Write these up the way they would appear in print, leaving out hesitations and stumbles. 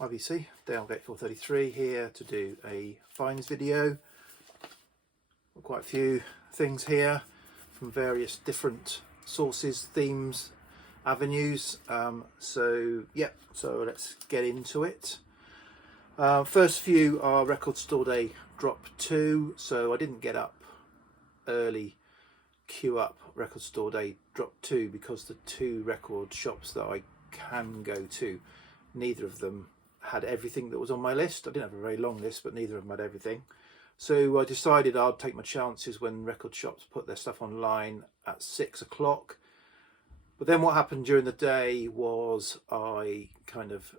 IBC, Dale Gate 433 here to do a finds video. Got quite a few things here from various different sources, themes, avenues. So let's get into it. First few are Record Store Day Drop 2, so I didn't get up early, queue up Record Store Day Drop 2 because the two record shops that I can go to, neither of them had everything that was on my list. I didn't have a very long list, but neither of them had everything. So I decided I'd take my chances when record shops put their stuff online at 6 o'clock. But then what happened during the day was I kind of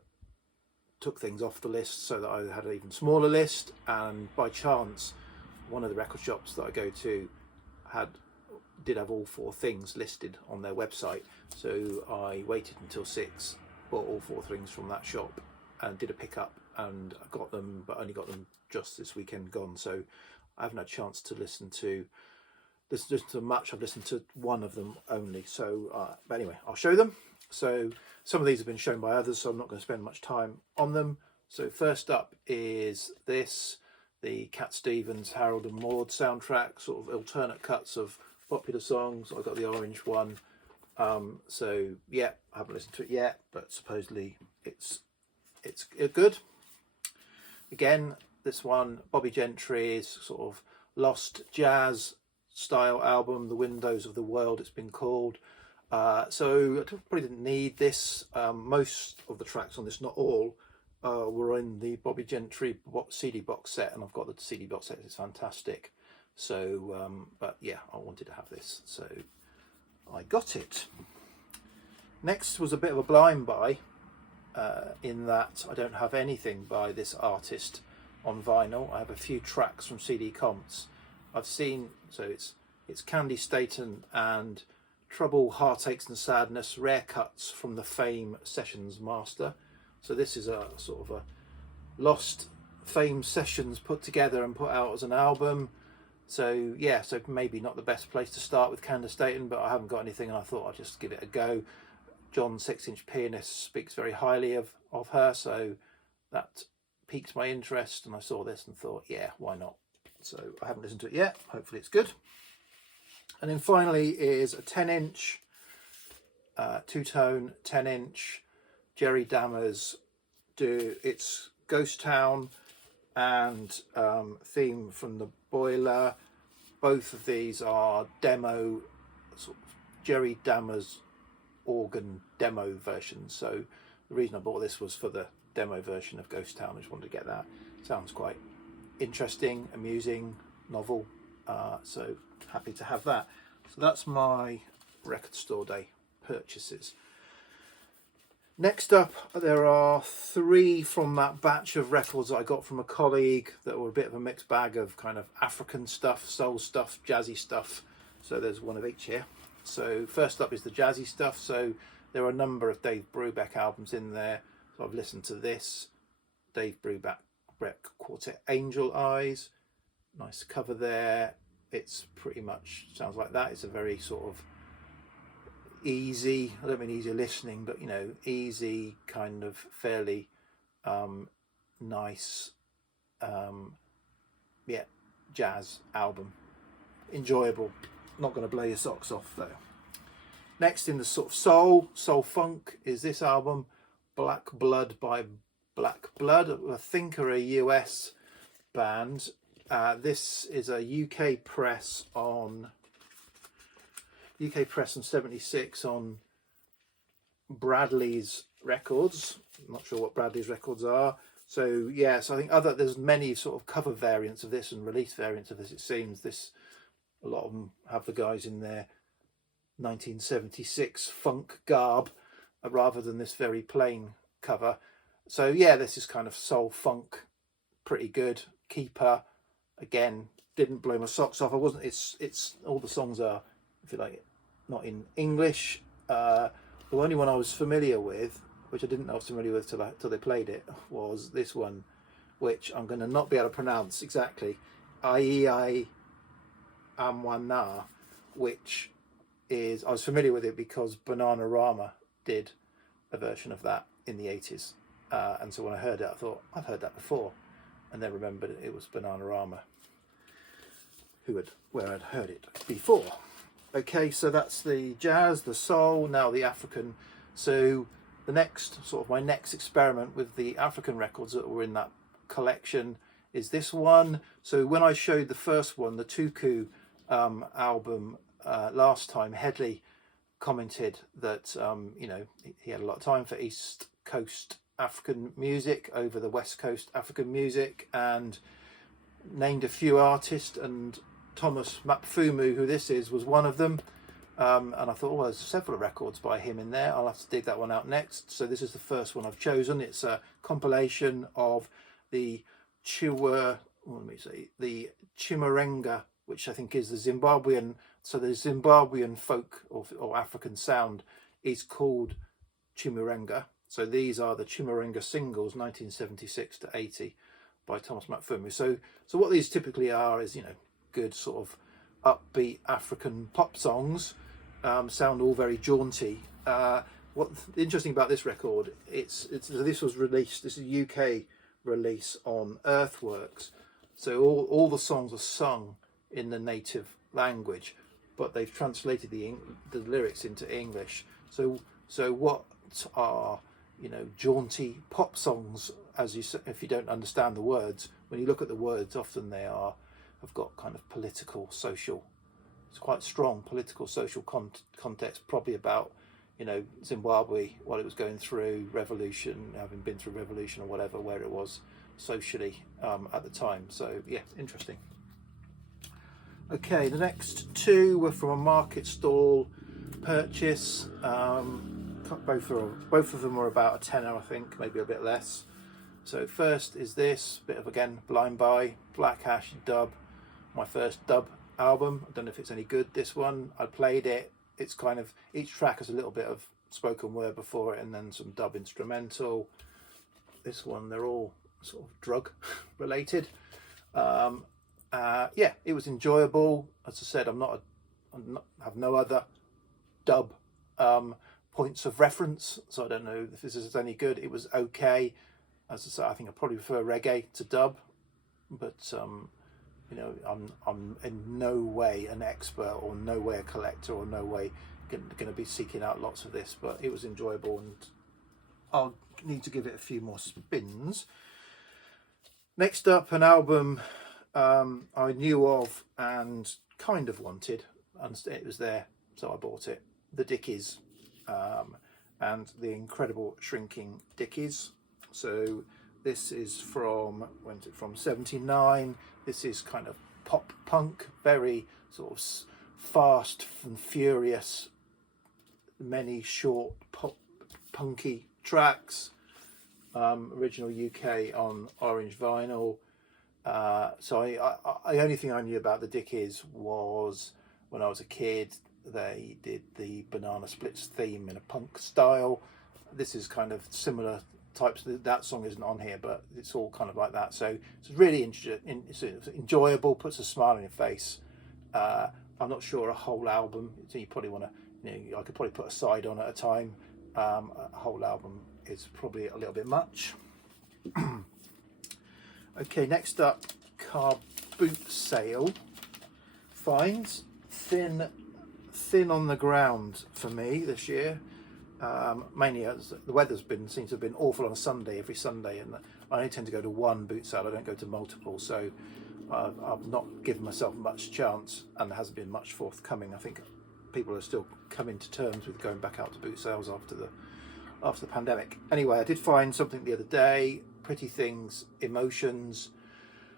took things off the list so that I had an even smaller list, and by chance one of the record shops that I go to did have all four things listed on their website. So I waited until 6, bought all four things from that shop and did a pickup, and I got them, but only got them just this weekend gone. So I haven't had a chance to listen to much. I've listened to one of them only. So but anyway, I'll show them. So some of these have been shown by others, so I'm not going to spend much time on them. So first up is the Cat Stevens Harold and Maude soundtrack, sort of alternate cuts of popular songs. I got the orange one. So yeah, I haven't listened to it yet, but supposedly it's good. Again, this one, Bobby Gentry's sort of lost jazz style album, The Windows of the World it's been called. So I probably didn't need this. Most of the tracks on this, not all, were in the Bobby Gentry CD box set, and I've got the CD box set. It's fantastic. So but yeah, I wanted to have this, so I got it. Next was a bit of a blind buy, in that I don't have anything by this artist on vinyl. I have a few tracks from CD comps I've seen. So it's Candice Dayton and Trouble, Heartaches and Sadness, rare cuts from the Fame Sessions master. So this is a sort of a lost Fame Sessions put together and put out as an album. So yeah, so maybe not the best place to start with Candice Dayton, but I haven't got anything and I thought I'd just give it a go. John 6-inch Pianist speaks very highly of her, so that piqued my interest, and I saw this and thought, yeah, why not? So I haven't listened to it yet. Hopefully it's good. And then finally is a 10-inch, two-tone 10-inch Jerry Dammers. It's Ghost Town and theme from the Boiler. Both of these are demo, sort of Jerry Dammers organ demo versions. So the reason I bought this was for the demo version of Ghost Town. I just wanted to get that. Sounds quite interesting, amusing, novel. So happy to have that. So that's my Record Store Day purchases. Next up, there are 3 from that batch of records that I got from a colleague that were a bit of a mixed bag of kind of African stuff, soul stuff, jazzy stuff. So there's one of each here. So first up is the jazzy stuff. So there are a number of Dave Brubeck albums in there. So I've listened to this, Dave Brubeck Quartet, Angel Eyes. Nice cover there. It's pretty much sounds like that. It's a very sort of easy, I don't mean easy listening, but you know, easy kind of fairly nice jazz album. Enjoyable. Not going to blow your socks off though. Next in the sort of soul funk is this album, Black Blood by Black Blood. I think are a US band. This is a UK press on 76 on Bradley's Records. I'm not sure what Bradley's Records are. So yeah, so I think there's many sort of cover variants of this and release variants of this. It seems a lot of them have the guys in their 1976 funk garb rather than this very plain cover. So yeah, this is kind of soul funk, pretty good. Keeper, again, didn't blow my socks off. It's all the songs are, if you like, not in English. The only one I was familiar with, which I didn't know I was familiar with till they played it, was this one, which I'm going to not be able to pronounce exactly. I Amwana, which is, I was familiar with it because Bananarama did a version of that in the 80s. and so when I heard it, I thought, I've heard that before, and then remembered it was Bananarama where I'd heard it before. Okay, so that's the jazz, the soul, now the African. So the next, sort of my next experiment with the African records that were in that collection is this one. So when I showed the first one, the Tuku album, last time, Headley commented that, you know, he had a lot of time for East Coast African music over the West Coast African music, and named a few artists, and Thomas Mapfumu, who this is, was one of them. And I thought, well, there's several records by him in there. I'll have to dig that one out next. So this is the first one I've chosen. It's a compilation of the Chimurenga, which I think is the Zimbabwean. So the Zimbabwean folk or African sound is called Chimurenga. So these are the Chimurenga singles, 1976 to 80, by Thomas Mapfumu. So what these typically are is, you know, good sort of upbeat African pop songs, sound all very jaunty. What's interesting about this record, this was released, this is a UK release on Earthworks, so all the songs are sung in the native language, but they've translated the lyrics into English. So what are, you know, jaunty pop songs, if you don't understand the words, when you look at the words, often have got kind of political, social, it's quite strong political, social context, probably about, you know, Zimbabwe, while it was going through revolution, having been through revolution or whatever, where it was socially at the time. So yeah, interesting. Okay, the next two were from a market stall purchase. Both of them were about a tenner, I think, maybe a bit less. So first is this bit of, again, Blind Buy, Black Ash dub, my first dub album. I don't know if it's any good, this one. I played it. It's kind of, each track has a little bit of spoken word before it and then some dub instrumental. This one, they're all sort of drug related. Yeah, it was enjoyable. As I said, I have no other dub points of reference, so I don't know if this is any good. It was okay. As I say, I think I probably prefer reggae to dub, but you know, I'm in no way an expert, or no way a collector, or no way going to be seeking out lots of this. But it was enjoyable, and I'll need to give it a few more spins. Next up, an album I knew of and kind of wanted, and it was there, so I bought it. The Dickies, and the incredible Shrinking Dickies. So this is from, when's it from, 79. This is kind of pop punk, very sort of fast and furious, many short pop punky tracks. Original UK on orange vinyl. So the only thing I knew about the Dickies was when I was a kid, they did the Banana Splits theme in a punk style. This is kind of similar types. That song isn't on here, but it's all kind of like that. So it's really it's enjoyable, puts a smile on your face. I'm not sure a whole album, so you probably want to, you know, I could probably put a side on at a time. A whole album is probably a little bit much. Okay, next up, Car Boot Sale finds. Thin on the ground for me this year. Mainly as the weather's seems to have been awful on a Sunday, every Sunday, and I only tend to go to one boot sale. I don't go to multiple, so I've not given myself much chance, and there hasn't been much forthcoming. I think people are still coming to terms with going back out to boot sales after the pandemic. Anyway, I did find something the other day. Pretty Things, Emotions.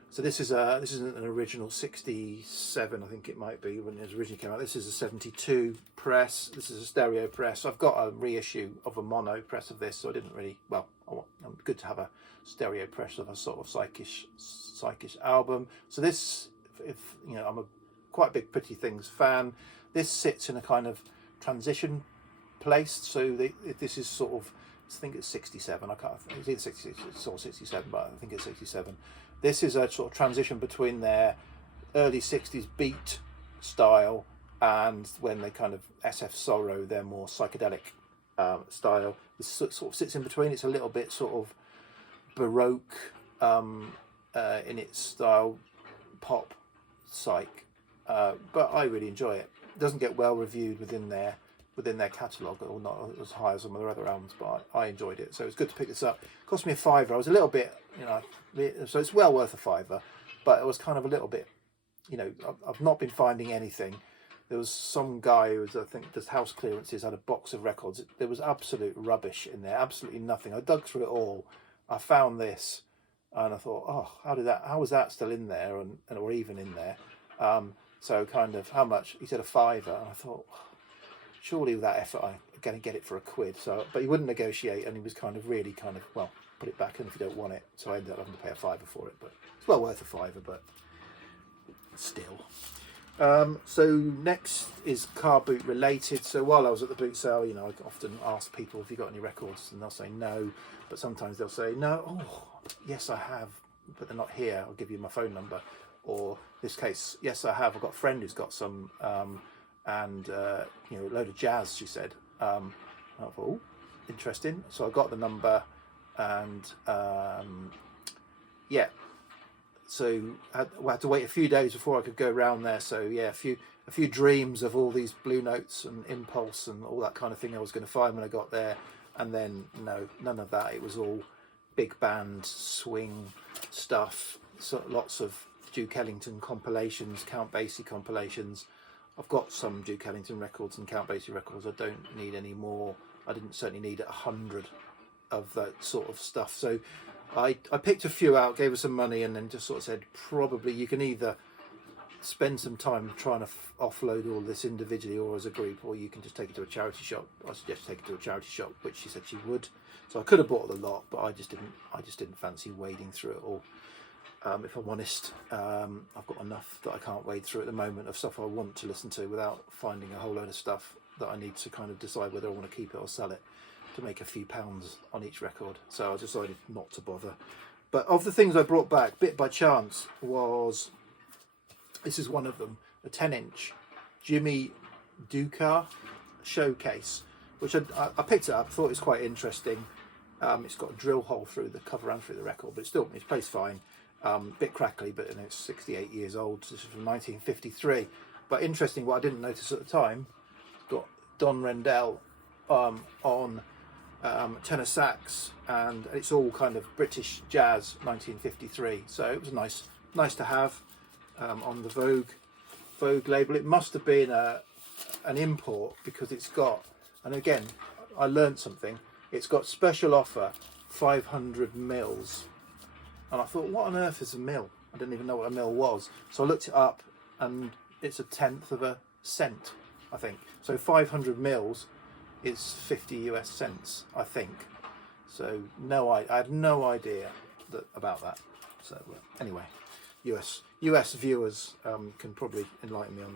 So this isn't an original 67, I think it might be when it originally came out. This is a 72 press. This is a stereo press. I've got a reissue of a mono press of this, so I didn't really, well, good to have a stereo press of a sort of psychish album. So this, if you know, I'm a quite big Pretty Things fan. This sits in a kind of transition place. So this is sort of, I think it's 67. I can't. It's either 66 or 67, but I think it's 67. This is a sort of transition between their early 60s beat style and when they kind of SF Sorrow, their more psychedelic style. This sort of sits in between. It's a little bit sort of Baroque in its style, pop, psych, but I really enjoy it. It doesn't get well reviewed within their catalogue, or not as high as some of their other albums, but I enjoyed it, so it's good to pick this up. It cost me £5. I was a little bit, so it's well worth £5, but it was kind of a little bit, I've not been finding anything. There was some guy who was, I think, does house clearances, had a box of records. There was absolute rubbish in there, absolutely nothing. I dug through it all. I found this, and I thought, oh, how was that still in there, or even in there? So kind of, how much? He said £5, and I thought, surely with that effort I'm going to get it for £1. So, but he wouldn't negotiate, and he was really well, put it back, and if you don't want it. So I ended up having to pay £5 for it, but it's well worth £5, but still. So next is car boot related. So while I was at the boot sale, I often ask people, have you got any records, and they'll say no, but sometimes they'll say no. Oh, yes, I have, but they're not here. I'll give you my phone number. Or this case, yes, I have. I've got a friend who's got some, and a load of jazz. She said. I thought, oh, interesting. So I got the number, and yeah. So I had to wait a few days before I could go around there. So yeah, a few dreams of all these Blue Notes and Impulse and all that kind of thing I was going to find when I got there, and then no, none of that. It was all big band swing stuff. So lots of Duke Ellington compilations, Count Basie compilations. I've got some Duke Ellington records and Count Basie records. I don't need any more. I didn't certainly need 100 of that sort of stuff. So I picked a few out, gave her some money, and then just sort of said, probably you can either spend some time trying to offload all this individually or as a group, or you can just take it to a charity shop. I suggest take it to a charity shop, which she said she would. So I could have bought the lot, but I just didn't fancy wading through it all. If I'm honest, I've got enough that I can't wade through at the moment of stuff I want to listen to without finding a whole load of stuff that I need to kind of decide whether I want to keep it or sell it, to make a few pounds on each record. So I decided not to bother. But of the things I brought back, bit by chance, this is one of them, a 10-inch Jimmy Ducar showcase, which I picked it up, thought it was quite interesting. It's got a drill hole through the cover and through the record, but it plays fine. Bit crackly, but it's 68 years old. This is from 1953. But interesting, what I didn't notice at the time, it's got Don Rendell on tenor sax, and it's all kind of British jazz, 1953. So it was nice to have on the Vogue label. It must have been an import, because it's got, and again, I learned something. It's got special offer 500 mils, and I thought, what on earth is a mil? I didn't even know what a mil was. So I looked it up, and it's 1/10 of a cent, I think. So 500 mils is 50 US cents, I think. So I had no idea about that. So anyway, US viewers can probably enlighten me on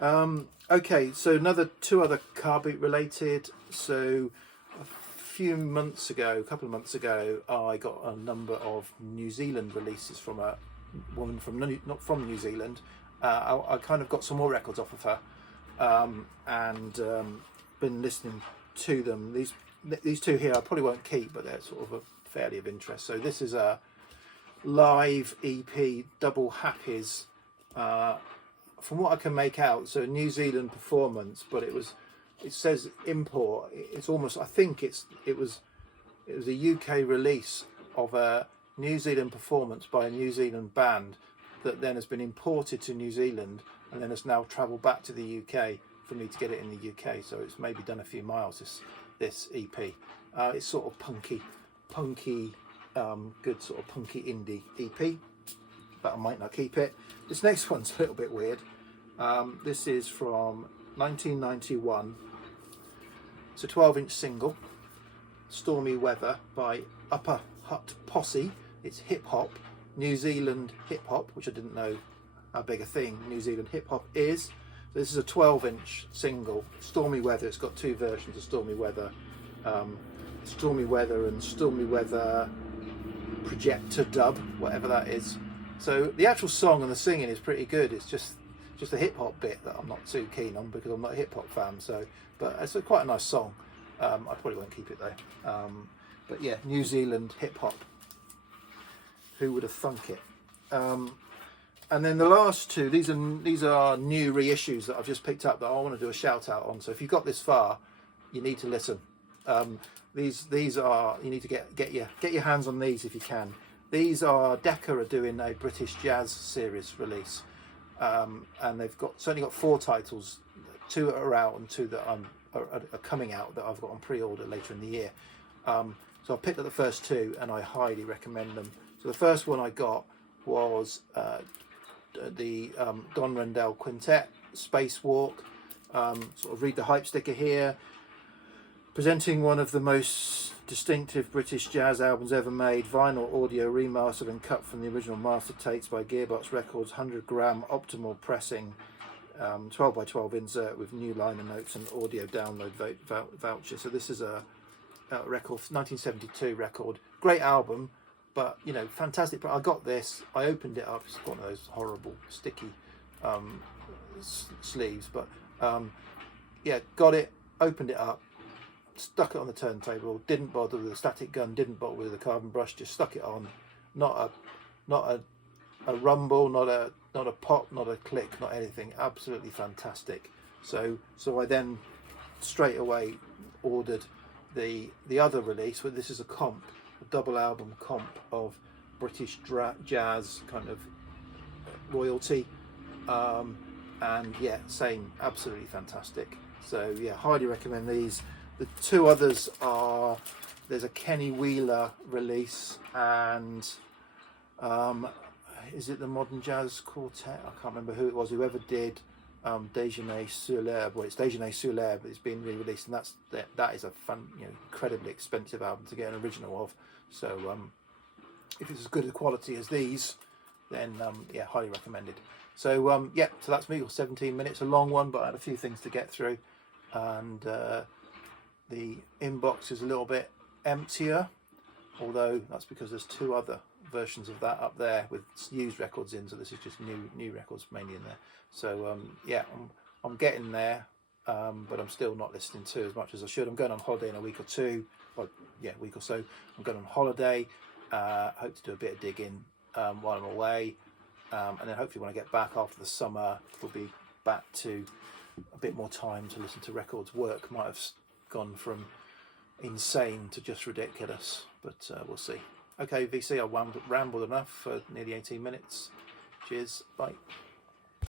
that. Okay, so two other car boot related. So a couple of months ago, I got a number of New Zealand releases from a woman not from New Zealand. I kind of got some more records off of her, and been listening to them. These two here I probably won't keep, but they're sort of fairly of interest. So this is a live EP, Double Happies, from what I can make out. So New Zealand performance, but it says import. It's almost, I think it was a UK release of a New Zealand performance by a New Zealand band that then has been imported to New Zealand and then has now travelled back to the UK for me to get it in the UK. So it's maybe done a few miles, this EP. It's sort of punky, good sort of punky indie EP, but I might not keep it. This next one's a little bit weird. This is from 1991. It's a 12-inch single, Stormy Weather, by Upper Hutt Posse. It's hip-hop, New Zealand hip-hop, which I didn't know how big a thing New Zealand hip-hop is. This is a 12-inch single, Stormy Weather. It's got two versions of Stormy Weather. Stormy Weather and Stormy Weather Projector Dub, whatever that is. So the actual song and the singing is pretty good. It's just the hip-hop bit that I'm not too keen on, because I'm not a hip-hop fan. So, but it's quite a nice song. I probably won't keep it though. But yeah, New Zealand hip hop. Who would have thunk it? And then the last two, these are new reissues that I've just picked up that I want to do a shout out on. So if you've got this far, you need to listen. These are, you need to get your hands on these if you can. These are Decca are doing a British jazz series release, and they've certainly got 4 titles. 2 are out and 2 that are coming out that I've got on pre-order later in the year. So I picked up the first 2 and I highly recommend them. So the first one I got was the Don Rendell Quintet, Spacewalk. Sort of read the hype sticker here. Presenting one of the most distinctive British jazz albums ever made, vinyl, audio, remastered and cut from the original master tapes by Gearbox Records, 100-gram optimal pressing, 12x12 insert with new liner notes and audio download voucher. So this is a record, 1972 record. Great album, but you know, fantastic. I got this, I opened it up, it's got one of those horrible sticky sleeves, but yeah, got it, opened it up, stuck it on the turntable, didn't bother with a static gun, didn't bother with a carbon brush, just stuck it on. Not a rumble, not a pop, not a click, not anything. Absolutely fantastic. So I then straight away ordered the other release, where this is a comp, a double album comp of British jazz kind of royalty, and yeah, same, absolutely fantastic. So yeah, highly recommend these. The 2 others are, there's a Kenny Wheeler release, and is it the Modern Jazz Quartet? I can't remember who it was, whoever did Déjeuner sur l'herbe. Well, it's Déjeuner sur l'herbe, it's been re-released, and that is a fun, you know, incredibly expensive album to get an original of. So if it's as good a quality as these, then yeah, highly recommended. So yeah, so that's me. 17 minutes, a long one, but I had a few things to get through, and the inbox is a little bit emptier, although that's because there's 2 other versions of that up there with used records in, so this is just new records mainly in there. So yeah, I'm getting there, but I'm still not listening to as much as I should. I'm going on holiday in a week or 2, or yeah, a week or so. I'm going on holiday, hope to do a bit of digging while I'm away, and then hopefully when I get back after the summer, we'll be back to a bit more time to listen to records. Work might have gone from insane to just ridiculous, but we'll see. Okay, VC, I rambled enough for nearly 18 minutes. Cheers, bye.